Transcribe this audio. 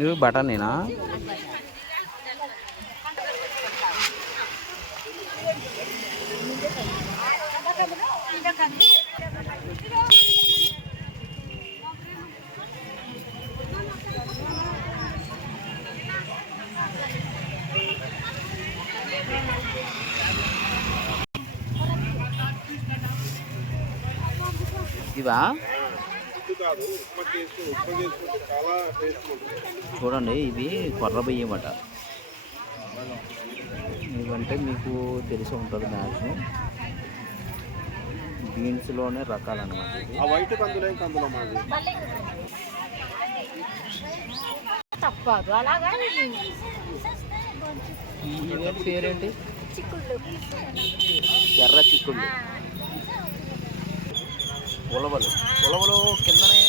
ఇవి బఠానీనా? ఇవా చూడండి, ఇవి కొర్ర బియ్యం అట. ఇవంటే మీకు తెలిసి ఉంటుంది మ్యాక్సిమం. బీన్స్లోనే రకాలన్నమాట ఇది. ఇవేంటి పేరేంటి? ఎర్ర చిక్కుళ్ళు. ఉలవలు కిందనే